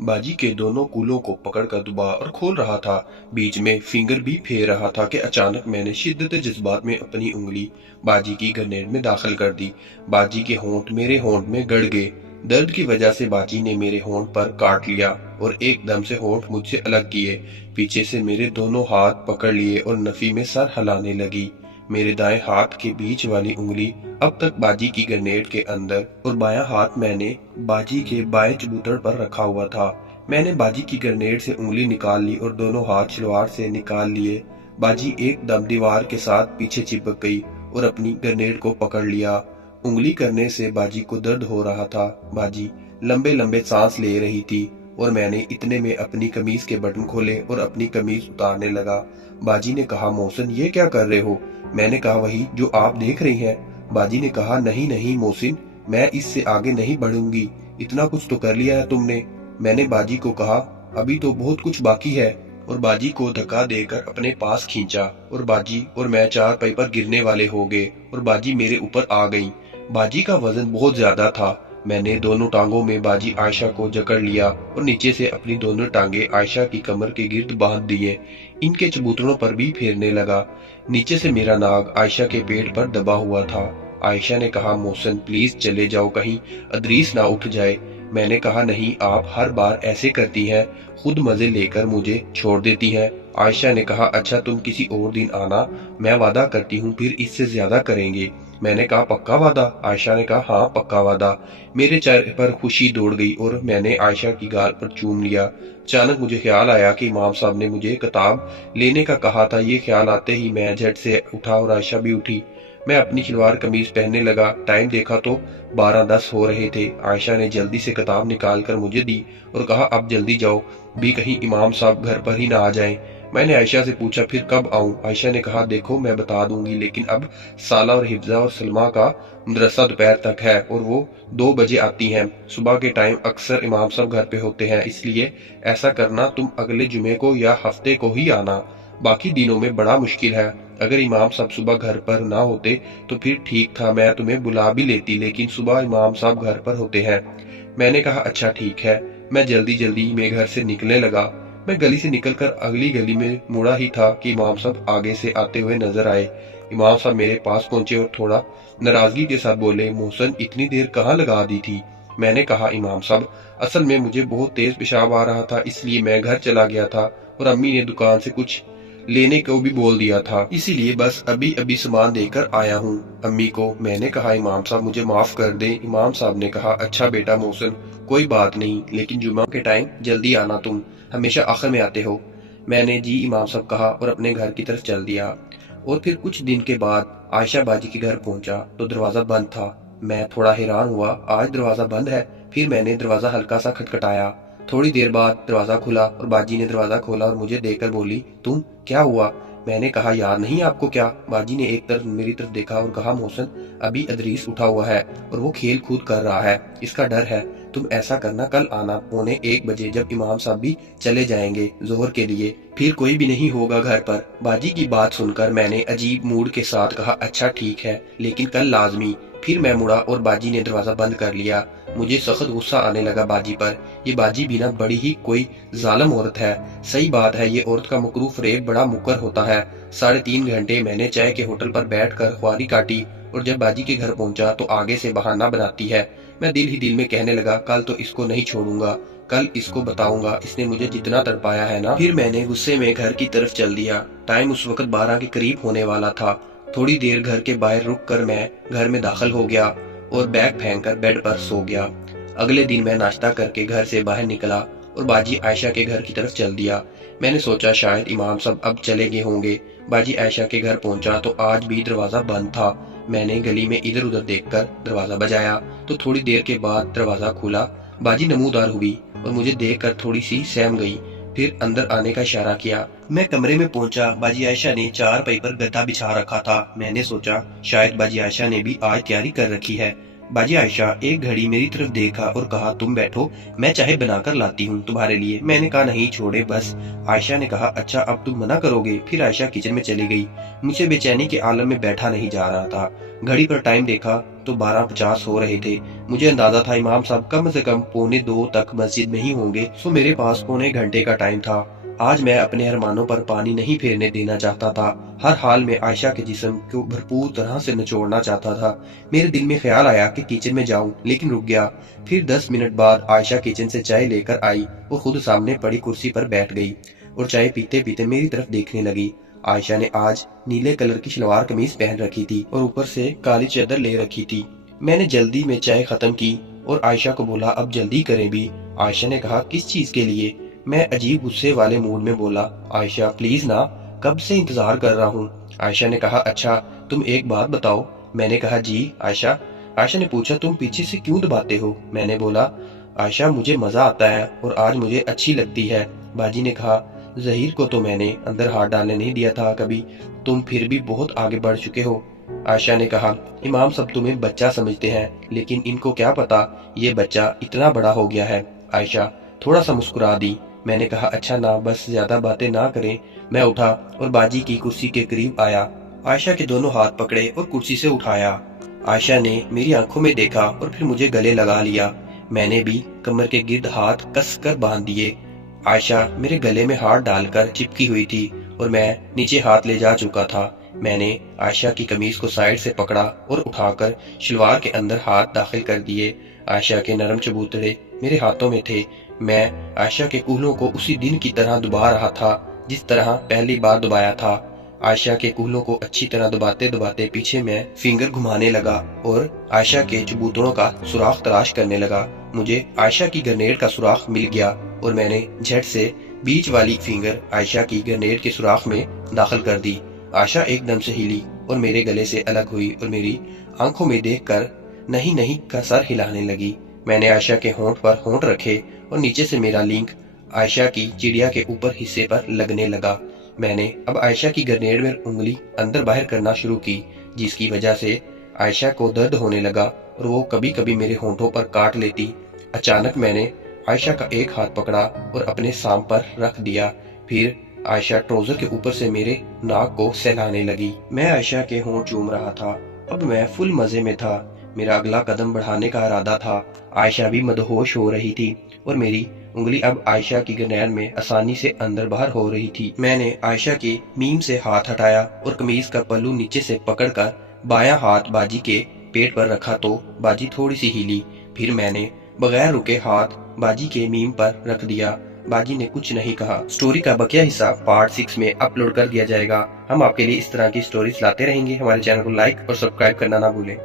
बाजी के दोनों कूलों को पकड़कर दबा और खोल रहा था। बीच में फिंगर भी फेर रहा था कि अचानक मैंने शिद्दत जज्बात में अपनी उंगली बाजी की ग्रेनेड में दाखिल कर दी। बाजी के होंठ मेरे होंठ में गड़ गए। दर्द की वजह से बाजी ने मेरे होंठ पर काट लिया और एकदम से होंठ मुझसे अलग किए। पीछे से मेरे दोनों हाथ पकड़ लिए और नफी में सर हिलाने लगी। मेरे दाएं हाथ के बीच वाली उंगली अब तक बाजी की ग्रेनेड के अंदर और बायां हाथ मैंने बाजी के बाएं चबूतड़ पर रखा हुआ था। मैंने बाजी की ग्रेनेड से उंगली निकाल ली और दोनों हाथ शलवार से निकाल लिए। बाजी एकदम दीवार के साथ पीछे चिपक गई और अपनी ग्रेनेड को पकड़ लिया। उंगली करने से बाजी को दर्द हो रहा था। बाजी लंबे लंबे सांस ले रही थी और मैंने इतने में अपनी कमीज के बटन खोले और अपनी कमीज उतारने लगा। बाजी ने कहा, मोहसिन ये क्या कर रहे हो? मैंने कहा, वही जो आप देख रही हैं। बाजी ने कहा, नहीं नहीं मोहसिन, मैं इससे आगे नहीं बढ़ूंगी। इतना कुछ तो कर लिया है तुमने। मैंने बाजी को कहा, अभी तो बहुत कुछ बाकी है, और बाजी को धक्का देकर अपने पास खींचा और बाजी और मैं चारपाई पर गिरने वाले हो गए और बाजी मेरे ऊपर आ गई। बाजी का वजन बहुत ज्यादा था। मैंने दोनों टांगों में बाजी आयशा को जकड़ लिया और नीचे से अपनी दोनों टांगे आयशा की कमर के गिर्द बांध दिए। इनके चबूतरों पर भी फेरने लगा। नीचे से मेरा नाक आयशा के पेट पर दबा हुआ था। आयशा ने कहा, मोहसिन प्लीज चले जाओ, कहीं अदरीस ना उठ जाए। मैंने कहा, नहीं, आप हर बार ऐसे करती हैं, खुद मजे लेकर मुझे छोड़ देती हैं। आयशा ने कहा, अच्छा तुम किसी और दिन आना, मैं वादा करती हूँ फिर इससे ज्यादा करेंगे। मैंने कहा, पक्का वादा? आयशा ने कहा, हाँ पक्का वादा। मेरे चेहरे पर खुशी दौड़ गई और मैंने आयशा की गाल पर चूम लिया। अचानक मुझे ख्याल आया कि इमाम साहब ने मुझे किताब लेने का कहा था। ये ख्याल आते ही मैं झट से उठा और आयशा भी उठी। मैं अपनी शलवार कमीज पहनने लगा। टाइम देखा तो 12:10 हो रहे थे। आयशा ने जल्दी से किताब निकाल कर मुझे दी और कहा, अब जल्दी जाओ, भी कहीं इमाम साहब घर पर ही ना आ जाएं। मैंने आयशा से पूछा, फिर कब आऊं? आयशा ने कहा, देखो मैं बता दूंगी, लेकिन अब साला और हिफ्जा और सलमा का मदरसा दोपहर तक है और वो 2 बजे आती हैं। सुबह के टाइम अक्सर इमाम साहब घर पे होते हैं, इसलिए ऐसा करना, तुम अगले जुमे को या हफ्ते को ही आना। बाकी दिनों में बड़ा मुश्किल है। अगर इमाम साहब सुबह घर पर ना होते तो फिर ठीक था, मैं तुम्हें बुला भी लेती, लेकिन सुबह इमाम साहब घर पर होते हैं। मैंने कहा, अच्छा ठीक है। मैं जल्दी जल्दी में घर से निकलने लगा। मैं गली से निकलकर अगली गली में मुड़ा ही था कि इमाम साहब आगे से आते हुए नजर आए। इमाम साहब मेरे पास पहुंचे और थोड़ा नाराजगी के साथ बोले, मोहसिन इतनी देर कहाँ लगा दी थी? मैंने कहा, इमाम साहब असल में मुझे बहुत तेज पेशाब आ रहा था, इसलिए मैं घर चला गया था और अम्मी ने दुकान से कुछ लेने को भी बोल दिया था, इसीलिए बस अभी अभी सामान देकर आया हूँ अम्मी को। मैंने कहा, इमाम साहब मुझे माफ कर दे। इमाम साहब ने कहा, अच्छा बेटा मोहसिन, कोई बात नहीं, लेकिन जुमा के टाइम जल्दी आना, तुम हमेशा आखिर में आते हो। मैंने जी इमाम साहब कहा और अपने घर की तरफ चल दिया। और फिर कुछ दिन के बाद आयशा बाजी के घर पहुंचा तो दरवाजा बंद था। मैं थोड़ा हैरान हुआ, आज दरवाजा बंद है। फिर मैंने दरवाजा हल्का सा खटखटाया। थोड़ी देर बाद दरवाजा खुला और बाजी ने दरवाजा खोला और मुझे देखकर बोली, तुम, क्या हुआ? मैंने कहा, यार नहीं आपको क्या? बाजी ने एक तरफ मेरी तरफ देखा और कहा, मोहसिन अभी अदरीस उठा हुआ है और वो खेल कूद कर रहा है, इसका डर है। तुम ऐसा करना, कल आना 1:45 जब इमाम साहब भी चले जाएंगे जोहर के लिए, फिर कोई भी नहीं होगा घर पर। बाजी की बात सुनकर मैंने अजीब मूड के साथ कहा, अच्छा ठीक है, लेकिन कल लाजमी। फिर मैं मुड़ा और बाजी ने दरवाजा बंद कर लिया। मुझे सख्त गुस्सा आने लगा बाजी पर। ये बाजी भी ना बड़ी ही कोई जालिम औरत है। सही बात है, ये औरत का मकरूफ रेब बड़ा मुकर होता है। 3.5 घंटे मैंने चाय के होटल पर बैठकर ख्वारी काटी और जब बाजी के घर पहुंचा तो आगे से बहाना बनाती है। मैं दिल ही दिल में कहने लगा, कल तो इसको नहीं छोड़ूंगा, कल इसको बताऊंगा इसने मुझे जितना तड़पाया है ना। फिर मैंने गुस्से में घर की तरफ चल दिया। टाइम उस वक्त 12 के करीब होने वाला था। थोड़ी देर घर के बाहर रुक कर मैं घर में दाखिल हो गया और बैग फेंक कर बेड पर सो गया। अगले दिन मैं नाश्ता करके घर से बाहर निकला और बाजी आयशा के घर की तरफ चल दिया। मैंने सोचा शायद इमाम साहब अब चले गए होंगे। बाजी आयशा के घर पहुंचा तो आज भी दरवाजा बंद था। मैंने गली में इधर उधर देखकर दरवाजा बजाया तो थोड़ी देर के बाद दरवाजा खुला। बाजी नमूदार हुई और मुझे देखकर थोड़ी सी सहम गई, फिर अंदर आने का इशारा किया। मैं कमरे में पहुंचा। बाजी आयशा ने चारपाई पर गद्दा बिछा रखा था। मैंने सोचा शायद बाजी आयशा ने भी आज तैयारी कर रखी है। बाजी आयशा एक घड़ी मेरी तरफ देखा और कहा, तुम बैठो, मैं चाय बनाकर लाती हूँ तुम्हारे लिए। मैंने कहा, नहीं छोड़े बस। आयशा ने कहा, अच्छा अब तुम मना करोगे? फिर आयशा किचन में चली गई। मुझे बेचैनी के आलम में बैठा नहीं जा रहा था। घड़ी पर टाइम देखा तो 12:50 हो रहे थे। मुझे अंदाजा था इमाम साहब कम से कम 1:45 तक मस्जिद में ही होंगे, सो मेरे पास पौने घंटे का टाइम था। आज मैं अपने अरमानों पर पानी नहीं फेरने देना चाहता था। हर हाल में आयशा के जिस्म को भरपूर तरह से निचोड़ना चाहता था। मेरे दिल में ख्याल आया कि किचन में जाऊं, लेकिन रुक गया। फिर 10 मिनट बाद आयशा किचन से चाय लेकर आई और खुद सामने पड़ी कुर्सी पर बैठ गई और चाय पीते पीते मेरी तरफ देखने लगी। आयशा ने आज नीले कलर की सलवार कमीज पहन रखी थी और ऊपर से काली चादर ले रखी थी। मैंने जल्दी में चाय खत्म की और आयशा को बोला, अब जल्दी करें भी। आयशा ने कहा, किस चीज के लिए? मैं अजीब गुस्से वाले मूड में बोला, आयशा प्लीज ना, कब से इंतजार कर रहा हूँ। आयशा ने कहा, अच्छा तुम एक बात बताओ। मैंने कहा, जी आयशा। आयशा ने पूछा, तुम पीछे से क्यों दबाते हो? मैंने बोला, आयशा मुझे मजा आता है और आज मुझे अच्छी लगती है। बाजी ने कहा, जहीर को तो मैंने अंदर हाथ डालने नहीं दिया था कभी, तुम फिर भी बहुत आगे बढ़ चुके हो। आयशा ने कहा, इमाम सब तुम्हें बच्चा समझते हैं, लेकिन इनको क्या पता ये बच्चा इतना बड़ा हो गया है। आयशा थोड़ा सा मुस्कुरा दी। मैंने कहा, अच्छा ना, बस ज्यादा बातें ना करें। मैं उठा और बाजी की कुर्सी के करीब आया। आयशा के दोनों हाथ पकड़े और कुर्सी से उठाया। आयशा ने मेरी आंखों में देखा और फिर मुझे गले लगा लिया। मैंने भी कमर के गिर्द हाथ कसकर बांध दिए। आयशा मेरे गले में हाथ डालकर चिपकी हुई थी और मैं नीचे हाथ ले जा चुका था। मैंने आयशा की कमीज को साइड से पकड़ा और उठाकर शलवार के अंदर हाथ दाखिल कर दिए। आयशा के नरम चबूतरे मेरे हाथों में थे। मैं आयशा के कूल्हों को उसी दिन की तरह दबा रहा था जिस तरह पहली बार दबाया था। आयशा के कूल्हों को अच्छी तरह दबाते दबाते पीछे मैं फिंगर घुमाने लगा और आयशा के चबूतरों का सुराख तलाश करने लगा। मुझे आयशा की ग्रेनेड का सुराख मिल गया और मैंने झट से बीच वाली फिंगर आयशा की ग्रेनेड के सुराख में दाखिल कर दी। आयशा एकदम से हिली और मेरे गले से अलग हुई और मेरी आंखों में देखकर नहीं नहीं का सर हिलाने लगी। मैंने आयशा के होंठ पर होंठ रखे और नीचे से मेरा लिंक आयशा की चिड़िया के ऊपर हिस्से पर लगने लगा। मैंने अब आयशा की ग्रेनेड में उंगली अंदर बाहर करना शुरू की, जिसकी वजह से आयशा को दर्द होने लगा और वो कभी कभी मेरे होंठों पर काट लेती। अचानक मैंने आयशा का एक हाथ पकड़ा और अपने सांप पर रख दिया। फिर आयशा ट्राउजर के ऊपर से मेरे नाक को सहलाने लगी। मैं आयशा के होंठ चूम रहा था। अब मैं फुल मजे में था। मेरा अगला कदम बढ़ाने का इरादा था। आयशा भी मदहोश हो रही थी और मेरी उंगली अब आयशा की ग्रेनेड में आसानी से अंदर बाहर हो रही थी। मैंने आयशा के मीम से हाथ हटाया और कमीज का पल्लू नीचे से पकड़कर बायां हाथ बाजी के पेट पर रखा तो बाजी थोड़ी सी हिली। फिर मैंने बगैर रुके हाथ बाजी के मीम पर रख दिया। बाजी ने कुछ नहीं कहा। स्टोरी का बकिया हिस्सा पार्ट 6 में अपलोड कर दिया जाएगा। हम आपके लिए इस तरह की स्टोरीज लाते रहेंगे। हमारे चैनल को लाइक और सब्सक्राइब करना ना भूलें।